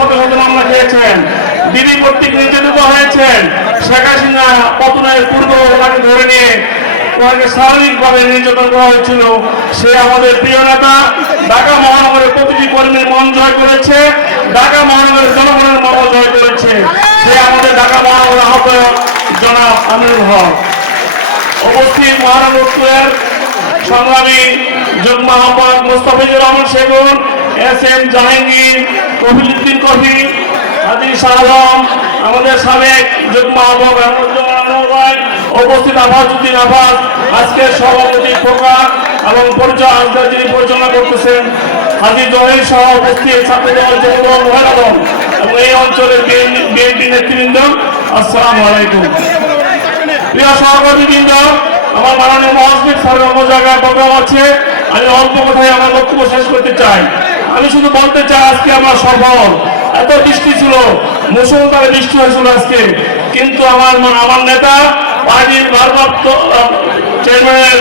শত শত মামলা খেয়েছেন। দিদি কর্তৃক নির্যাতিত হয়েছেন। শেখ হাসিনা পতনের পূর্ব তাকে ধরে নিয়ে ওনাকে স্বাভাবিকভাবে নির্যাতন করা হয়েছিল। সে আমাদের প্রিয় নেতা, ঢাকা মহানগরের প্রতিটি কর্মীর মন জয় করেছে, ঢাকা মহানগরের জনগণের মন জয় করেছে। সে আমাদের ঢাকা মহানগরের আহ্বায়ক জনাব আমিরুল হক। উপস্থিত মহানগর সংগ্রামী যুগ্ম আহ্বায়ক মুস্তাফিজুর রহমান সেগুন এস এম জাহাঙ্গীর কফিলুদ্দিন কফি হাজি শাহ আলম আমাদের সাবেক যুগ্ম ভাই, উপস্থিত আফাজুদ্দিন আফাজ আজকের সভাপতি প্রকাশ এবং পরিচয় আজকে যিনি পরিচালনা করতেছেন হাজি জহির সহ উপস্থিত ছাত্রদল যুবদল এবং এই অঞ্চলের বিএনপি নেতৃবৃন্দ আসসালামু আলাইকুম। প্রিয় সহকর্মীবৃন্দ আমার মাননীয় মহাসমিক স্যারের অন্য জায়গায় প্রোগ্রাম আছে আমি অল্প কথায় আমার বক্তব্য শেষ করতে চাই। আমি শুধু বলতে চাই, আজকে আমার সফল। এত বৃষ্টি ছিল, মুসলধারে বৃষ্টি হয়েছিল আজকে। কিন্তু আমার আমার নেতা, পার্টির ভারপ্রাপ্ত চেয়ারম্যানের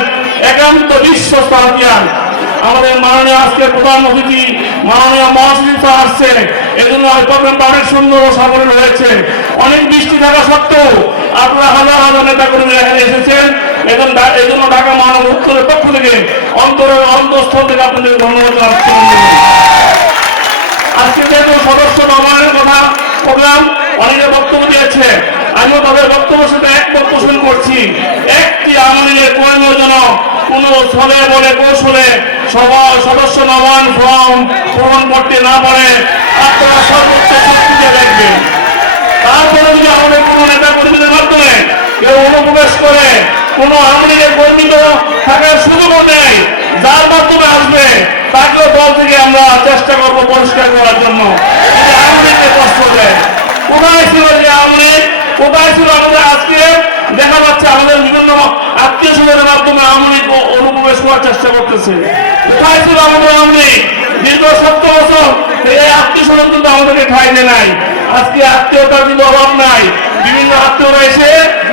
একান্ত বিশ্বস্ত হাতিয়ার। আমাদের মাননীয় আজকে প্রধান অতিথি, মাননীয় স্যার আসছে। এজন্য প্রোগ্রামটা অনেক সুন্দর ও সাফল্য হয়েছে অনেক বৃষ্টি থাকা সত্ত্বেও আপনারা হাজার হাজার নেতা কর্মীরা এখানে এসেছেন। ডা- এই জন্য ঢাকা মহানগর উত্তরের পক্ষ থেকে অন্তরের অন্তঃস্থল থেকে আপনাদের ধন্যবাদ আজকে যেহেতু সদস্য নবায়নের কথা প্রোগ্রাম অনেকে বক্তব্য দিয়েছে। আমিও তাদের বক্তব্যের সাথে একমত পোষণ করছি। একটি আমলের কর্মীর জন্য কোন ছলে বলে কৌশলে সভা সদস্য নবায়ন ফর্ম পূরণ করতে না পারে, আপনারা সর্বোচ্চ শক্তি দিয়ে দেখবেন তারপরে যদি আমাদের কোনো নেতা কর্মীদের মাধ্যমে কেউ অনুপ্রবেশ করে কোনো আমলিগের কর্মী থাকার সুযোগও নেই। যার মাধ্যমে আসবে, তাকেও দল থেকে আমরা চেষ্টা করব পরিষ্কার করার জন্য। আমলিগকে কষ্ট দেয়। কোথায় ছিল যে আমলিগ কোথায় ছিল আমাদের আজকে? দেখা যাচ্ছে আমাদের বিভিন্ন আত্মীয় স্বজনের মাধ্যমে আমলিগ অনুপ্রবেশ করার চেষ্টা করতেছে। কোথায় ছিল আমাদের আমলিগ দীর্ঘ সত্তর বছর এই আত্মীয় স্বজন কিন্তু আমাদেরকে দেয় নাই। আজকে আত্মীয়তার কিন্তু অভাব নাই। বিভিন্ন আত্মীয়রা এসে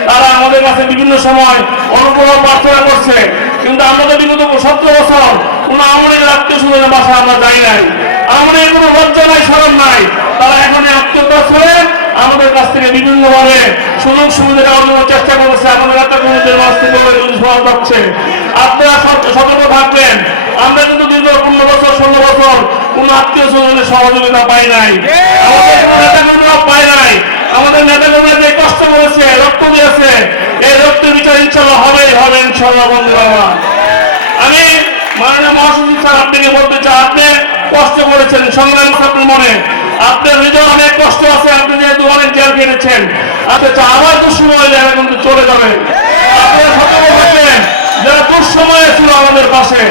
তারা আমাদের কাছে বিভিন্ন সময় অনুগ্রহ প্রার্থনা করছে। কিন্তু আমাদের বিগত সতেরো বছর কোন আমাদের আত্মীয় স্বজনের বাসা আমরা যাই নাই। আমাদের কোনো লজ্জা নাই সরম নাই। তারা এখানে আত্মীয়তা ছেড়ে আমাদের কাছ থেকে বিভিন্ন ভাবে সুযোগ সুবিধা অর্জনের চেষ্টা করেছে আমাদের একটা কমিটির মাছ থেকে সমাজ পাচ্ছে আপনারা সত- সতর্ক থাকবেন। আমরা কিন্তু দীর্ঘ পনেরো বছর ষোলো বছর কোন আত্মীয় স্বজনের সহযোগিতা পাই নাই। আমাদের কোনো নেতা পাই নাই। আমাদের নেতা কর্মীরা যে কষ্ট করেছে, রক্ত দিয়েছে, এই রক্ত বিচার ইনশাল্লাহ হবেই, হবে ইনশাল্লাহ বন্ধুরা আমার। আমি মাননীয় মহাসচিব স্যার আপনাকে বলতে চাই আপনি কষ্ট করেছেন, সংগ্রাম আপনার মনে। আপনার হৃদয় অনেক কষ্ট আছে, আপনি যেহেতু অনেক জেল কেটেছেন। আচ্ছা আবার দুঃসময় এখন কিন্তু চলে যাবে। আপনারা সতর্ক থাকবেন। যারা দুঃসময়ে ছিল আমাদের পাশে,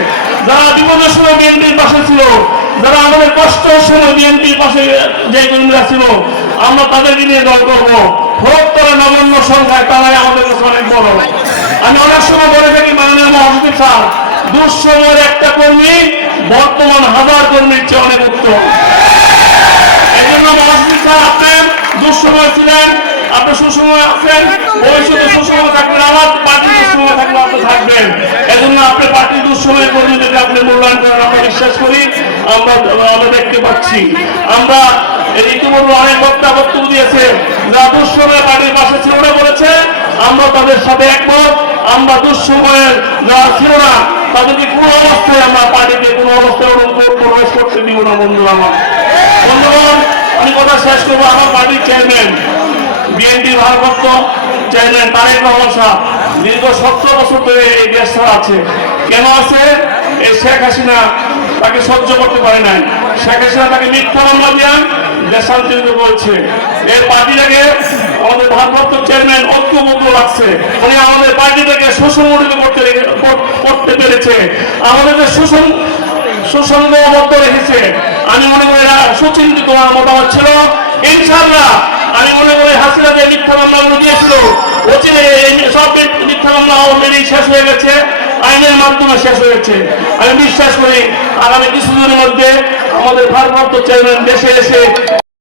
যারা বিপদের সময় বিএনপির পাশে ছিল, যারা আমাদের কষ্টের সময় বিএনপির পাশে যে কর্মীরা ছিল আমরা তাদেরকে নিয়ে দল করব। ভোট করে নগণ্য সংখ্যায় তারাই আমাদের কাছে অনেক বড়। আমি অনেক সময় বলে থাকি, মাননীয় মহাসচিব স্যার, দুঃসময়ের একটা কর্মী বর্তমান হাজার কর্মীর চেয়ে অনেক উত্তম। এই জন্য মহাসচিব স্যার আপনি দুঃসময় ছিলেন, আপনি সুসময় আছেন, ভবিষ্যতে সুসময় থাকবেন আমার পার্টি দুঃসময় থাকলে আপনি থাকবেন। এই জন্য আপনি পার্টি দুঃসময় কর্মীদেরকে আপনি মূল্যায়ন করেন, আমরা বিশ্বাস করি, আমরা আমরা দেখতে পাচ্ছি। ইতিমধ্যে অনেক বক্তা বক্তব্য দিয়েছে। যারা দুঃসময় পার্টির পাশে ছিল বলেছে, আমরা তাদের সাথে একমত, আমরা দুঃসময়ের না, তাদেরকে কোনো অবস্থায় কোনো অবস্থায় প্রবেশ করতে দিব না, বন্ধুরা। আমার বন্ধুগণ, আমি কথা দীর্ঘ সত্তর বছর ধরে এই দেশ ছাড়া আছে। কেন আছে? এই শেখ হাসিনা তাকে সহ্য করতে পারে নাই। শেখ হাসিনা তাকে মিথ্যা মামলা দিয়া দেশান্তরিত করেছে এর পার্টিটাকে আমাদের ভারপ্রাপ্ত চেয়ারম্যান ঐক্যবদ্ধ লাগছে। উনি আমাদের পার্টিটাকে সুসংগঠিত করতে করতে পেরেছে। আমাদের যে সুসং সুসংবদ্ধ রেখেছে। আমি মনে করি এরা সুচিন্তিত হওয়ার মতামত ছিল। ইনশাল্লাহ আমি মনে করি হাসিনা যে মিথ্যা মামলাগুলো দিয়েছিল অচিরে এই সব মিথ্যা মামলা অলরেডি শেষ হয়ে গেছে। আইনের মাধ্যমে শেষ হয়েছে। আমি বিশ্বাস করি, আগামী কিছুদিনের মধ্যে আমাদের ভারপ্রাপ্ত চেয়ারম্যান দেশে এসে